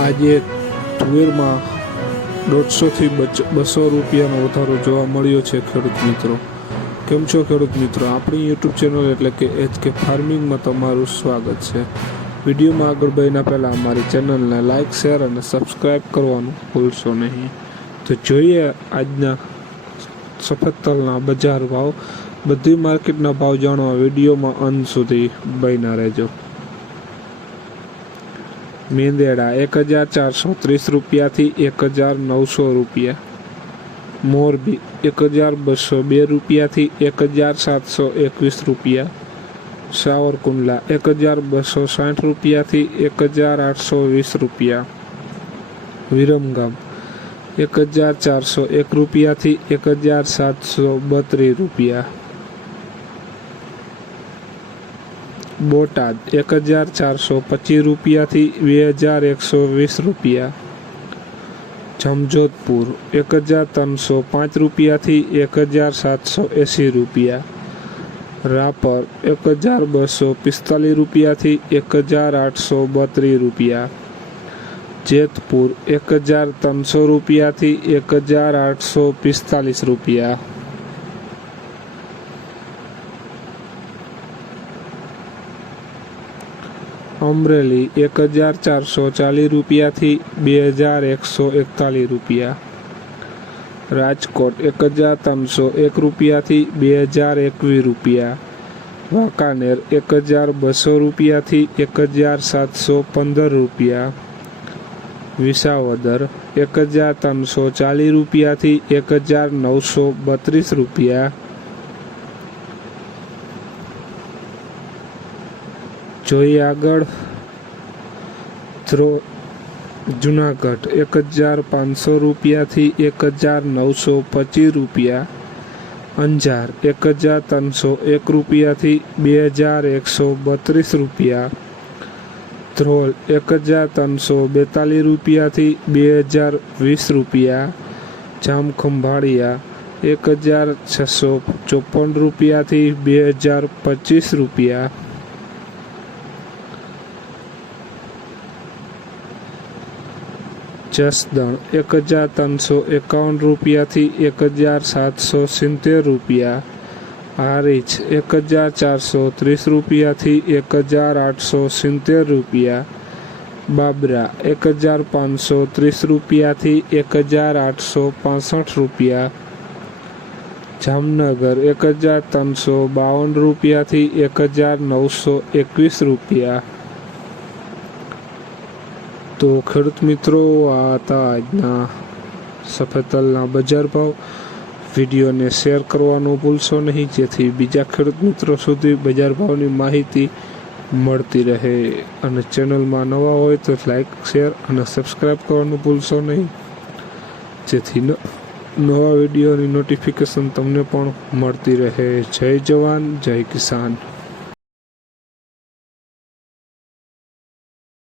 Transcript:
આજે તુવેરમાં 150 થી 200 રૂપિયાનો વધારો જોવા મળ્યો છે ખેડૂત મિત્રો। કેમ છો ખેડૂત મિત્રો? આપણી યુટ્યુબ ચેનલ એટલે કે HK ફાર્મિંગમાં તમારું સ્વાગત છે। વિડીયોમાં આગળ વધતા પહેલાં અમારી ચેનલને લાઇક, શેર અને સબસ્ક્રાઈબ કરવાનું ભૂલશો નહીં। તો જોઈએ આજના સફેદ તલના બજાર ભાવ। બધી માર્કેટના ભાવ જાણવા વિડીયોમાં અંત સુધી બન્યા રહેજો। मेंदेड़ा 1430 रुपया थी 1900 रुपया। मोरबी 1202 रुपया थी 1721 रुपया। सावरकुंडला 1260 रुपया थी 1820 रुपया। विरमगाम 1401 रुपया थी 1732 रुपया। बोटाद 1425 रुपया थी 2120 रुपया। जमजोधपुर 1305 रुपया थी 1780 रुपया। रापर 1245 रुपया थी 1832 रुपया। जेतपुर 1300 रुपया थी 1845 रुपया। अमरेली 1440 रुपया थी 2141 रुपया। राजकोट 1301 रुपया थी 2021 रुपया। वांकानेर 1200 रुपया थी 1715 रुपया। विसावदर 1340 रुपया थी 1932 रुपया। જોઈએ આગળ जूनागढ़ 1500 रुपया थी 1925 रुपया। अंजार 1301 रुपया थी 2132 रुपया। ध्रोल 1342 रुपया थी 2020 रुपया। जामखंभाळिया 1654 रुपया थी 2025 रुपया। जसदण 1351 रुपया थी 1770 रुपया। हारीज 1430 रुपया थी 1870 रुपया। बाबरा 1530 रुपया थी 1865 रुपया। जामनगर 1352 रुपया थी 1921 रुपया। तो खेडूत मित्रों आ था आजना सफेद तलना बजार भाव। विडियो ने शेर करवानुं भूलशो नहीं, जेथी बीजा खेडूत मित्रों सुधी बजार भावनी माहिती मळती रहे। अने चेनल में नवा होय तो लाइक, शेर अने सब्सक्राइब करवानुं भूलशो नहीं, जेथी नवा विडियोनी नोटिफिकेशन तमने पण मळती रहे। जय जवान जय किसान।